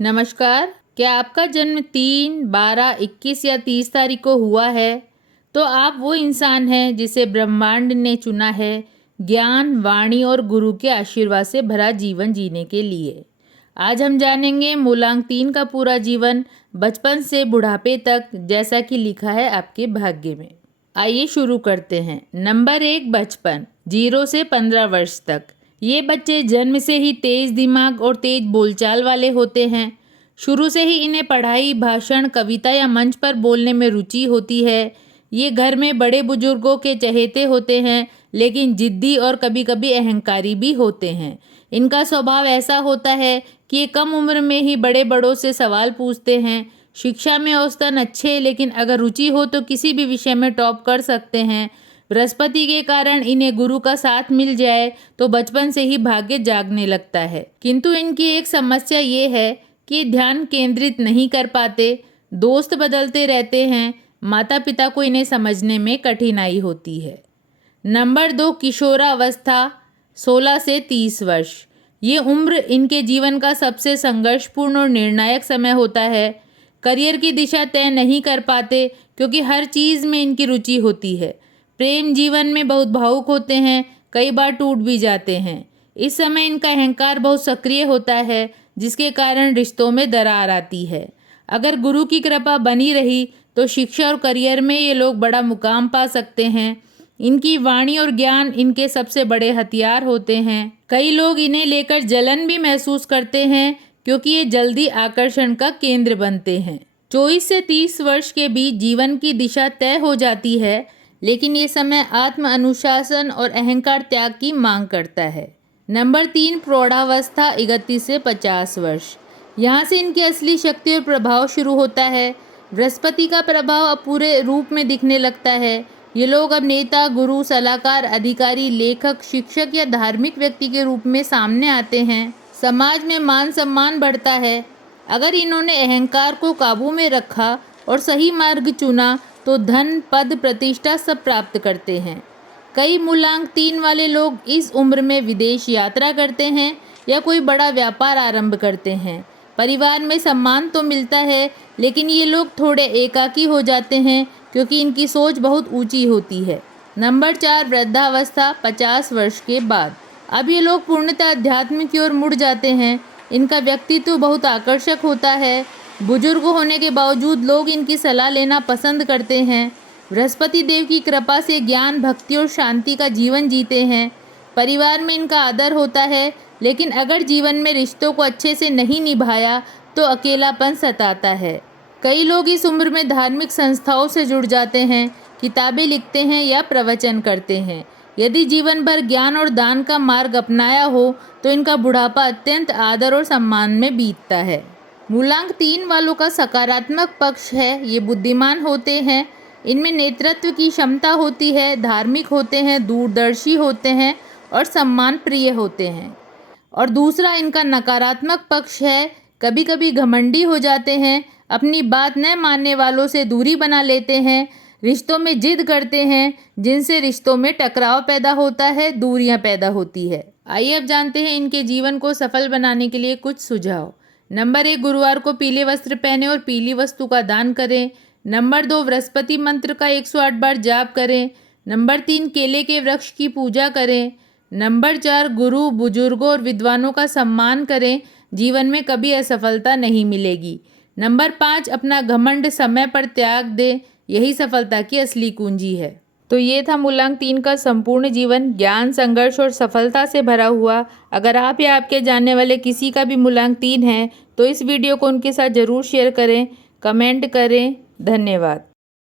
नमस्कार। क्या आपका जन्म 3, 12, 21 या 30 तारीख को हुआ है? तो आप वो इंसान हैं जिसे ब्रह्मांड ने चुना है ज्ञान, वाणी और गुरु के आशीर्वाद से भरा जीवन जीने के लिए। आज हम जानेंगे मूलांक 3 का पूरा जीवन बचपन से बुढ़ापे तक, जैसा कि लिखा है आपके भाग्य में। आइए शुरू करते हैं। नंबर 1, बचपन 0 से 15 वर्ष तक। ये बच्चे जन्म से ही तेज दिमाग और तेज बोलचाल वाले होते हैं। शुरू से ही इन्हें पढ़ाई, भाषण, कविता या मंच पर बोलने में रुचि होती है। ये घर में बड़े बुजुर्गों के चहेते होते हैं, लेकिन जिद्दी और कभी कभी अहंकारी भी होते हैं। इनका स्वभाव ऐसा होता है कि ये कम उम्र में ही बड़े बड़ों से सवाल पूछते हैं। शिक्षा में औसतन अच्छे, लेकिन अगर रुचि हो तो किसी भी विषय में टॉप कर सकते हैं। बृहस्पति के कारण इन्हें गुरु का साथ मिल जाए तो बचपन से ही भाग्य जागने लगता है। किंतु इनकी एक समस्या ये है कि ध्यान केंद्रित नहीं कर पाते, दोस्त बदलते रहते हैं, माता पिता को इन्हें समझने में कठिनाई होती है। नंबर 2, किशोरावस्था 16 से 30 वर्ष। ये उम्र इनके जीवन का सबसे संघर्षपूर्ण और निर्णायक समय होता है। करियर की दिशा तय नहीं कर पाते क्योंकि हर चीज़ में इनकी रुचि होती है। प्रेम जीवन में बहुत भावुक होते हैं, कई बार टूट भी जाते हैं। इस समय इनका अहंकार बहुत सक्रिय होता है, जिसके कारण रिश्तों में दरार आती है। अगर गुरु की कृपा बनी रही तो शिक्षा और करियर में ये लोग बड़ा मुकाम पा सकते हैं। इनकी वाणी और ज्ञान इनके सबसे बड़े हथियार होते हैं। कई लोग इन्हें लेकर जलन भी महसूस करते हैं क्योंकि ये जल्दी आकर्षण का केंद्र बनते हैं। 24 से 30 वर्ष के बीच जीवन की दिशा तय हो जाती है, लेकिन ये समय आत्म अनुशासन और अहंकार त्याग की मांग करता है। नंबर 3, प्रौढ़ावस्था 31 से 50 वर्ष। यहाँ से इनकी असली शक्ति और प्रभाव शुरू होता है। बृहस्पति का प्रभाव अब पूरे रूप में दिखने लगता है। ये लोग अब नेता, गुरु, सलाहकार, अधिकारी, लेखक, शिक्षक या धार्मिक व्यक्ति के रूप में सामने आते हैं। समाज में मान सम्मान बढ़ता है। अगर इन्होंने अहंकार को काबू में रखा और सही मार्ग चुना तो धन, पद, प्रतिष्ठा सब प्राप्त करते हैं। कई मूलांक 3 वाले लोग इस उम्र में विदेश यात्रा करते हैं या कोई बड़ा व्यापार आरंभ करते हैं। परिवार में सम्मान तो मिलता है, लेकिन ये लोग थोड़े एकाकी हो जाते हैं क्योंकि इनकी सोच बहुत ऊंची होती है। नंबर 4, वृद्धावस्था 50 वर्ष के बाद। अब ये लोग पूर्णतः अध्यात्म की ओर मुड़ जाते हैं। इनका व्यक्तित्व बहुत आकर्षक होता है। बुजुर्ग होने के बावजूद लोग इनकी सलाह लेना पसंद करते हैं। बृहस्पति देव की कृपा से ज्ञान, भक्ति और शांति का जीवन जीते हैं। परिवार में इनका आदर होता है, लेकिन अगर जीवन में रिश्तों को अच्छे से नहीं निभाया तो अकेलापन सताता है। कई लोग इस उम्र में धार्मिक संस्थाओं से जुड़ जाते हैं, किताबें लिखते हैं या प्रवचन करते हैं। यदि जीवन भर ज्ञान और दान का मार्ग अपनाया हो तो इनका बुढ़ापा अत्यंत आदर और सम्मान में बीतता है। मूलांक 3 वालों का सकारात्मक पक्ष है, ये बुद्धिमान होते हैं। इनमें नेतृत्व की क्षमता होती है, धार्मिक होते हैं, दूरदर्शी होते हैं और सम्मान प्रिय होते हैं। और दूसरा इनका नकारात्मक पक्ष है, कभी कभी घमंडी हो जाते हैं, अपनी बात न मानने वालों से दूरी बना लेते हैं, रिश्तों में जिद करते हैं, जिनसे रिश्तों में टकराव पैदा होता है, दूरियां पैदा होती है। आइए अब जानते हैं इनके जीवन को सफल बनाने के लिए कुछ सुझाव। नंबर 1, गुरुवार को पीले वस्त्र पहने और पीली वस्तु का दान करें। नंबर 2, बृहस्पति मंत्र का 108 बार जाप करें। नंबर 3, केले के वृक्ष की पूजा करें। नंबर 4, गुरु, बुजुर्गों और विद्वानों का सम्मान करें, जीवन में कभी असफलता नहीं मिलेगी। नंबर 5, अपना घमंड समय पर त्याग दें, यही सफलता की असली कुंजी है। तो ये था मूलांक 3 का संपूर्ण जीवन, ज्ञान, संघर्ष और सफलता से भरा हुआ। अगर आप या आपके जानने वाले किसी का भी मूलांक 3 है तो इस वीडियो को उनके साथ ज़रूर शेयर करें, कमेंट करें। धन्यवाद।